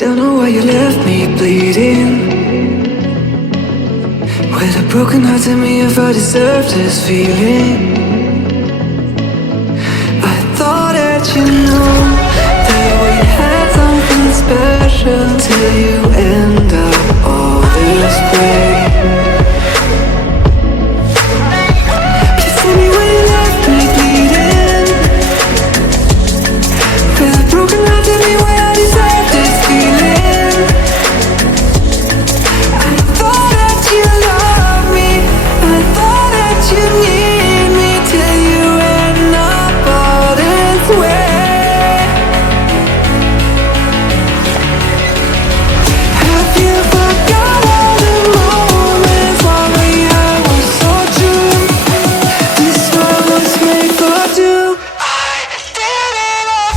Don't know why you left me bleeding. With a broken heart, tell me if I deserve this feeling. I thought that you knew that we had something special till you end up all this way. Please tell me why you left me bleeding. With a broken heart, tell me why I deserve this feeling. I thought that you loved me, I thought that you need me till you end up all this way. Have you forgot all the moments while we were so true? This world was made for two. I did it all.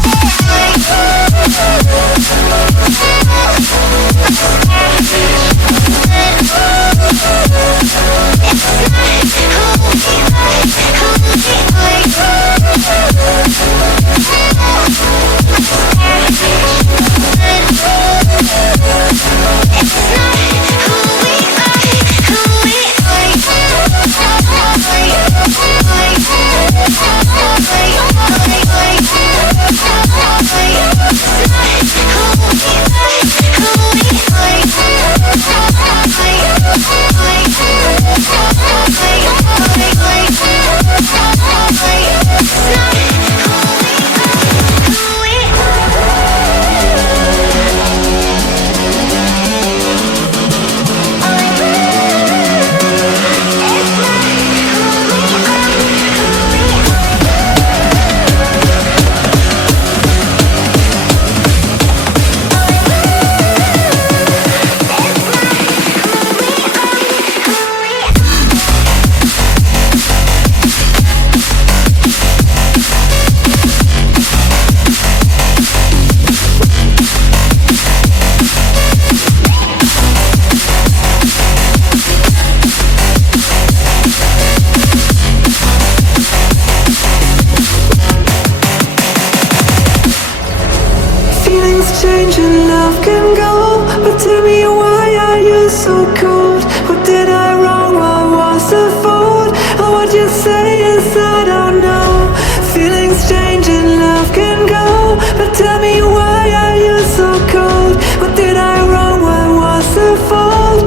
Change and love can go, but tell me why are you so cold? What did I wrong? What was the fault? Or what you say is I don't know. Feelings change and love can go, but tell me why are you so cold? What did I wrong? What was the fault?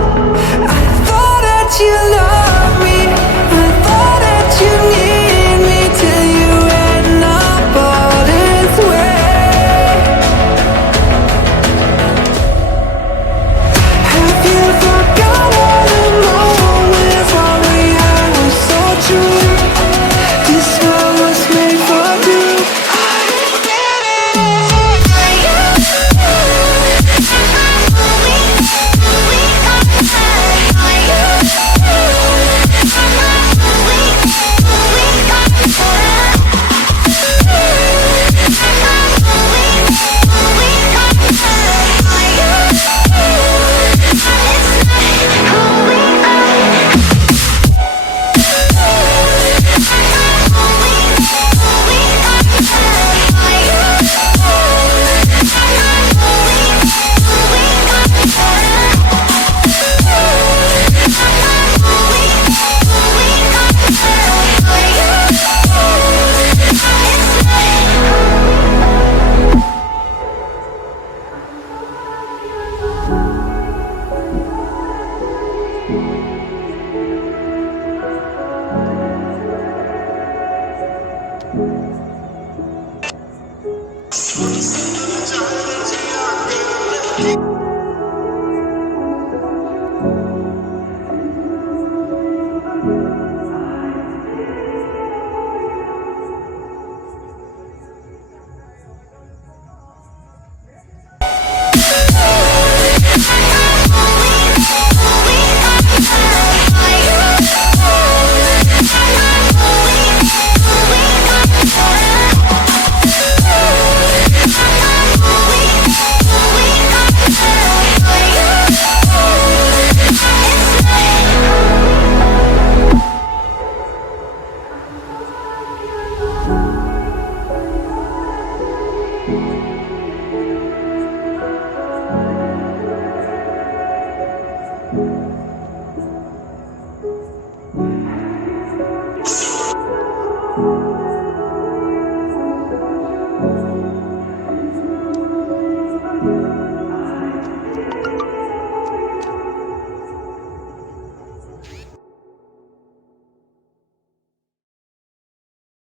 I thought that you loved me, I thought that you need me till you end up all this way. You forgot all the moments while we were so true. This world was made for two.